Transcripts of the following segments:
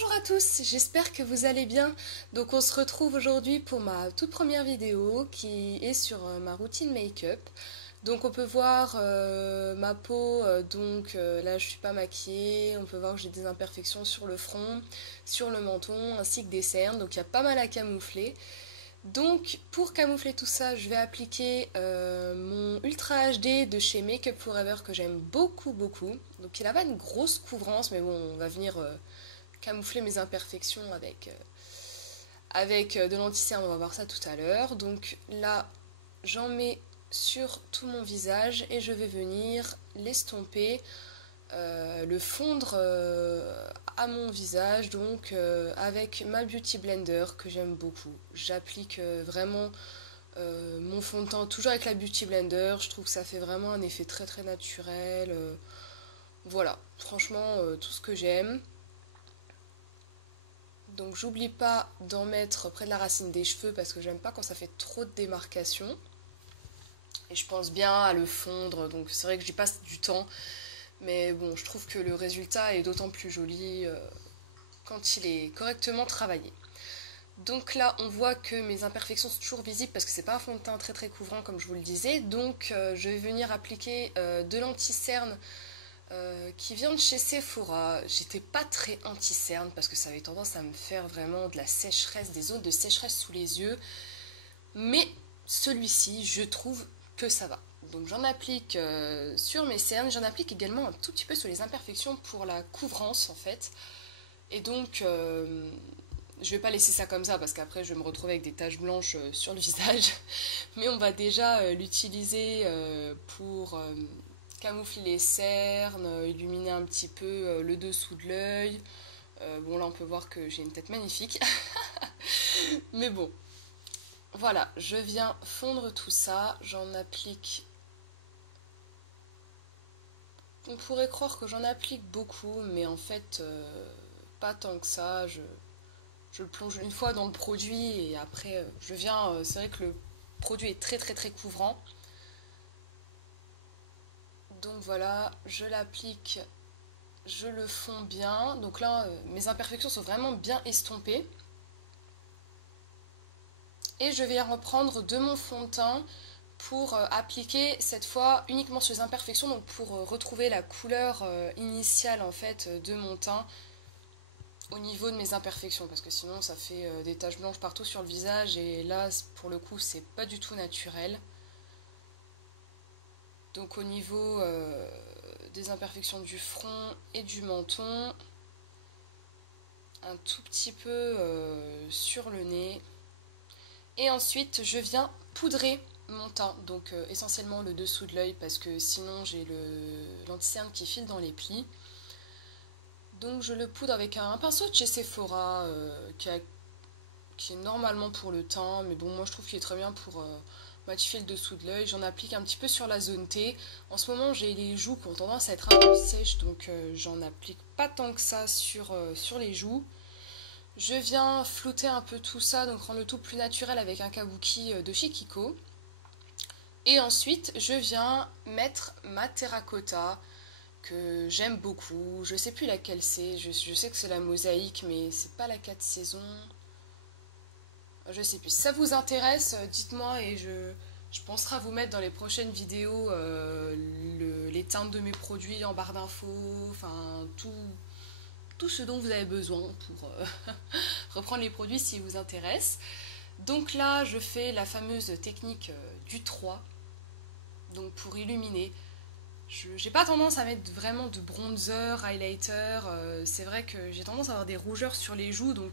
Bonjour à tous, j'espère que vous allez bien. Donc on se retrouve aujourd'hui pour ma toute première vidéo qui est sur ma routine make-up. Donc on peut voir ma peau, là je suis pas maquillée, on peut voir que j'ai des imperfections sur le front, sur le menton ainsi que des cernes, donc il y a pas mal à camoufler. Donc pour camoufler tout ça, je vais appliquer mon Ultra HD de chez Makeup Forever que j'aime beaucoup. Donc il n'a pas une grosse couvrance, mais bon, on va venir camoufler mes imperfections avec de l'anti-cerne, on va voir ça tout à l'heure. Donc là, j'en mets sur tout mon visage et je vais venir l'estomper, le fondre à mon visage, donc avec ma Beauty Blender que j'aime beaucoup. J'applique vraiment mon fond de teint toujours avec la Beauty Blender, je trouve que ça fait vraiment un effet très naturel. Voilà, franchement, tout ce que j'aime. Donc j'oublie pas d'en mettre près de la racine des cheveux parce que j'aime pas quand ça fait trop de démarcation. Et je pense bien à le fondre, donc c'est vrai que j'y passe du temps. Mais bon, je trouve que le résultat est d'autant plus joli quand il est correctement travaillé. Donc là, on voit que mes imperfections sont toujours visibles parce que c'est pas un fond de teint très couvrant comme je vous le disais. Donc je vais venir appliquer de l'anti-cerne qui vient de chez Sephora. J'étais pas très anti-cerne parce que ça avait tendance à me faire vraiment de la sécheresse, des zones de sécheresse sous les yeux. Mais celui-ci, je trouve que ça va. Donc j'en applique sur mes cernes, j'en applique également un tout petit peu sur les imperfections pour la couvrance en fait. Et donc je vais pas laisser ça comme ça parce qu'après je vais me retrouver avec des taches blanches sur le visage. Mais on va déjà l'utiliser pour camoufler les cernes, illuminer un petit peu le dessous de l'œil. Bon là on peut voir que j'ai une tête magnifique. Mais bon, voilà, je viens fondre tout ça, j'en applique. On pourrait croire que j'en applique beaucoup, mais en fait, pas tant que ça. Je le plonge une fois dans le produit et après, je viens. C'est vrai que le produit est très couvrant. Donc voilà, je l'applique, je le fonds bien. Donc là, mes imperfections sont vraiment bien estompées. Et je vais reprendre de mon fond de teint pour appliquer cette fois uniquement sur les imperfections, donc pour retrouver la couleur initiale en fait de mon teint au niveau de mes imperfections, parce que sinon ça fait des taches blanches partout sur le visage et là pour le coup c'est pas du tout naturel. Donc au niveau des imperfections du front et du menton, un tout petit peu sur le nez. Et ensuite, je viens poudrer mon teint, donc essentiellement le dessous de l'œil parce que sinon j'ai l'anti-cerne qui file dans les plis. Donc je le poudre avec un pinceau de chez Sephora qui est normalement pour le teint, mais bon moi je trouve qu'il est très bien pour matifier le dessous de l'œil. J'en applique un petit peu sur la zone T. En ce moment j'ai les joues qui ont tendance à être un peu sèches, donc j'en applique pas tant que ça sur les joues. Je viens flouter un peu tout ça, donc rendre le tout plus naturel avec un kabuki de chez Kiko. Et ensuite, je viens mettre ma terracotta que j'aime beaucoup. Je sais plus laquelle c'est, je sais que c'est la mosaïque, mais c'est pas la 4 saisons. Je sais plus. Si ça vous intéresse, dites-moi et je penserai à vous mettre dans les prochaines vidéos les teintes de mes produits en barre d'infos, enfin tout ce dont vous avez besoin pour reprendre les produits si vous intéressent. Donc là, je fais la fameuse technique du 3, donc pour illuminer. J'ai pas tendance à mettre vraiment de bronzer, highlighter. C'est vrai que j'ai tendance à avoir des rougeurs sur les joues, donc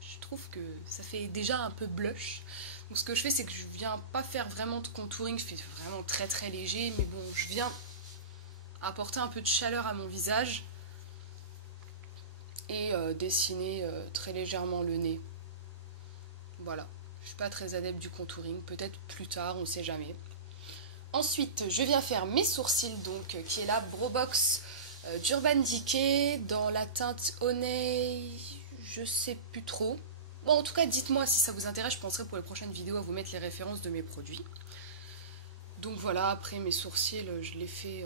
je trouve que ça fait déjà un peu blush. Donc ce que je fais, c'est que je viens pas faire vraiment de contouring, je fais vraiment très léger, mais bon, je viens apporter un peu de chaleur à mon visage et dessiner très légèrement le nez. Voilà, je suis pas très adepte du contouring, peut-être plus tard, on sait jamais. Ensuite, je viens faire mes sourcils, donc qui est la Brobox d'Urban Decay dans la teinte Honey, je sais plus trop. Bon, en tout cas, dites-moi si ça vous intéresse, je penserai pour les prochaines vidéos à vous mettre les références de mes produits. Donc voilà, après mes sourcils, je les fais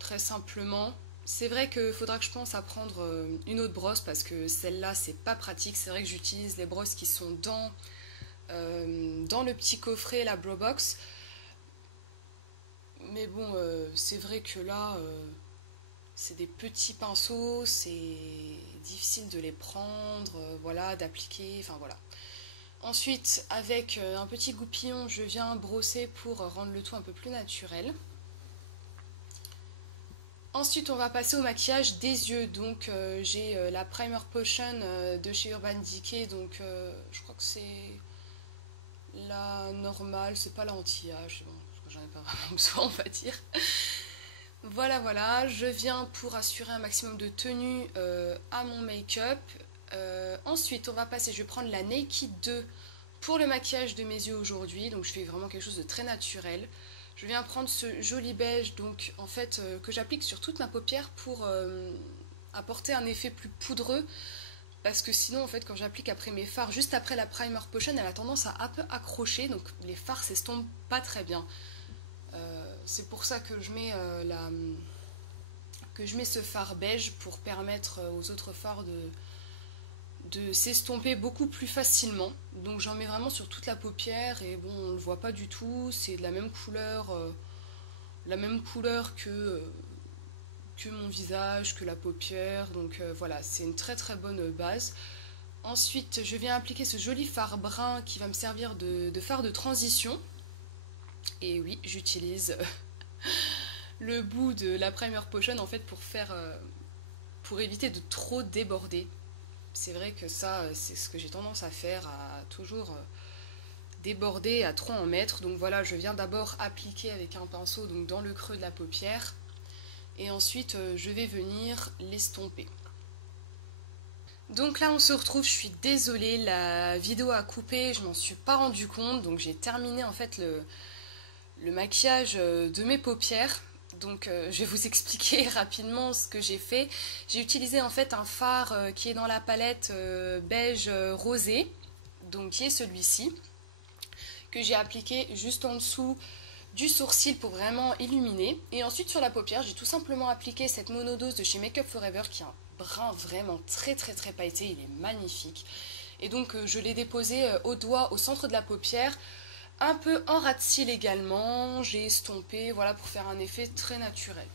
très simplement. C'est vrai qu'il faudra que je pense à prendre une autre brosse parce que celle-là, c'est pas pratique. C'est vrai que j'utilise les brosses qui sont dans le petit coffret, la Bro Box. Mais bon, c'est vrai que là, c'est des petits pinceaux, c'est difficile de les prendre, voilà, d'appliquer, enfin voilà. Ensuite, avec un petit goupillon, je viens brosser pour rendre le tout un peu plus naturel. Ensuite, on va passer au maquillage des yeux. Donc, j'ai la Primer Potion de chez Urban Decay. Donc, je crois que c'est la normale, c'est pas la anti-âge. Bon, j'en ai pas vraiment besoin, on va dire. Voilà, voilà. Je viens pour assurer un maximum de tenue à mon make-up. Ensuite, on va passer, je vais prendre la Naked 2 pour le maquillage de mes yeux aujourd'hui. Donc, je fais vraiment quelque chose de très naturel. Je viens prendre ce joli beige, donc en fait que j'applique sur toute ma paupière pour apporter un effet plus poudreux. Parce que sinon, en fait, quand j'applique après mes fards, juste après la Primer Potion, elle a tendance à un peu accrocher, donc les fards s'estompent pas très bien. C'est pour ça que je mets ce fard beige pour permettre aux autres fards de s'estomper beaucoup plus facilement. Donc j'en mets vraiment sur toute la paupière et bon, on le voit pas du tout, c'est de la même couleur que mon visage, que la paupière, donc voilà, c'est une très très bonne base. Ensuite, je viens appliquer ce joli fard brun qui va me servir de fard de transition. Et oui, j'utilise le bout de la Primer Potion en fait pour éviter de trop déborder. C'est vrai que ça, c'est ce que j'ai tendance à faire, à toujours déborder, à trop en mettre. Donc voilà, je viens d'abord appliquer avec un pinceau donc dans le creux de la paupière. Et ensuite, je vais venir l'estomper. Donc là, on se retrouve, je suis désolée, la vidéo a coupé, je m'en suis pas rendu compte. Donc j'ai terminé en fait le maquillage de mes paupières. Donc je vais vous expliquer rapidement ce que j'ai fait. J'ai utilisé en fait un fard qui est dans la palette beige rosé, donc qui est celui-ci, que j'ai appliqué juste en dessous du sourcil pour vraiment illuminer. Et ensuite sur la paupière, j'ai tout simplement appliqué cette monodose de chez Make Up Forever qui est un brun vraiment très très très pailleté, il est magnifique. Et donc je l'ai déposé au doigt au centre de la paupière, un peu en ras de cils également, j'ai estompé, voilà, pour faire un effet très naturel.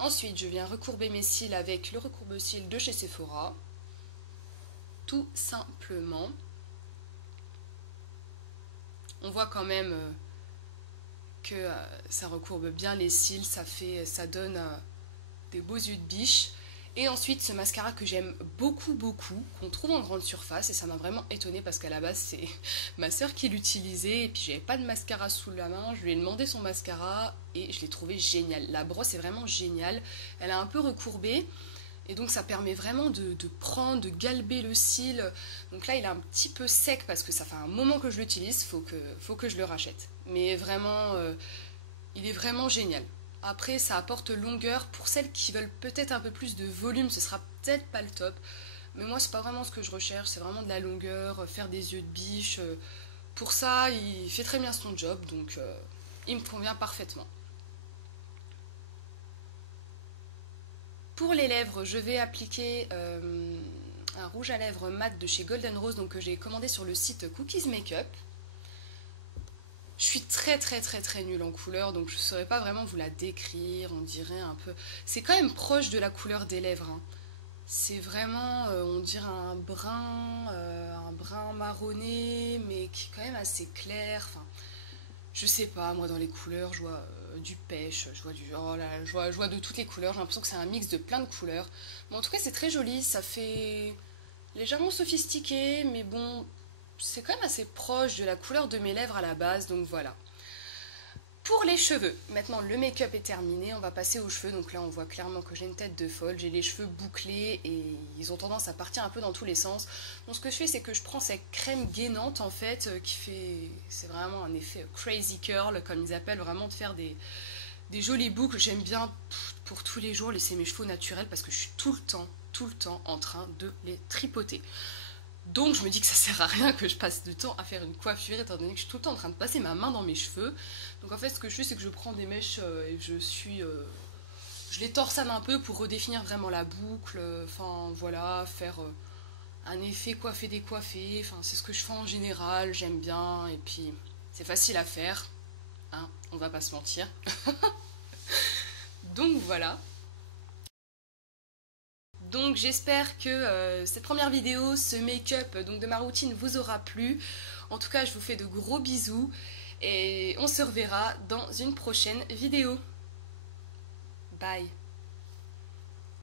Ensuite, je viens recourber mes cils avec le recourbe-cils de chez Sephora, tout simplement. On voit quand même que ça recourbe bien les cils, ça donne des beaux yeux de biche. Et ensuite ce mascara que j'aime beaucoup beaucoup, qu'on trouve en grande surface, et ça m'a vraiment étonnée parce qu'à la base c'est ma soeur qui l'utilisait et puis j'avais pas de mascara sous la main, je lui ai demandé son mascara et je l'ai trouvé génial. La brosse est vraiment géniale, elle a un peu recourbé et donc ça permet vraiment de prendre, de galber le cil. Donc là il est un petit peu sec parce que ça fait un moment que je l'utilise, faut que je le rachète. Mais vraiment, il est vraiment génial. Après, ça apporte longueur. Pour celles qui veulent peut-être un peu plus de volume, ce sera peut-être pas le top. Mais moi, c'est pas vraiment ce que je recherche. C'est vraiment de la longueur, faire des yeux de biche. Pour ça, il fait très bien son job. Donc, il me convient parfaitement. Pour les lèvres, je vais appliquer un rouge à lèvres mat de chez Golden Rose. Donc, que j'ai commandé sur le site Cookies Makeup. Je suis très très très très nulle en couleur, donc je ne saurais pas vraiment vous la décrire, on dirait un peu... C'est quand même proche de la couleur des lèvres, hein. C'est vraiment, on dirait un brun marronné, mais qui est quand même assez clair. Enfin, je sais pas, moi dans les couleurs, je vois du pêche, je vois oh là, je vois de toutes les couleurs, j'ai l'impression que c'est un mix de plein de couleurs. Mais en tout cas, c'est très joli, ça fait légèrement sophistiqué, mais bon, c'est quand même assez proche de la couleur de mes lèvres à la base, donc voilà. Pour les cheveux, maintenant le make-up est terminé, on va passer aux cheveux. Donc là on voit clairement que j'ai une tête de folle, j'ai les cheveux bouclés et ils ont tendance à partir un peu dans tous les sens. Donc ce que je fais, c'est que je prends cette crème gainante en fait, qui fait, c'est vraiment un effet crazy curl comme ils appellent, vraiment de faire des jolies boucles. J'aime bien pour tous les jours laisser mes cheveux naturels parce que je suis tout le temps en train de les tripoter. Donc je me dis que ça sert à rien que je passe du temps à faire une coiffure étant donné que je suis tout le temps en train de passer ma main dans mes cheveux. Donc en fait ce que je fais, c'est que je prends des mèches et je suis je les torsade un peu pour redéfinir vraiment la boucle. Enfin voilà, faire un effet coiffé-décoiffé. Enfin, c'est ce que je fais en général, j'aime bien. Et puis, c'est facile à faire, hein, on va pas se mentir. Donc voilà. Donc j'espère que cette première vidéo, ce make-up donc de ma routine vous aura plu. En tout cas, je vous fais de gros bisous et on se reverra dans une prochaine vidéo. Bye.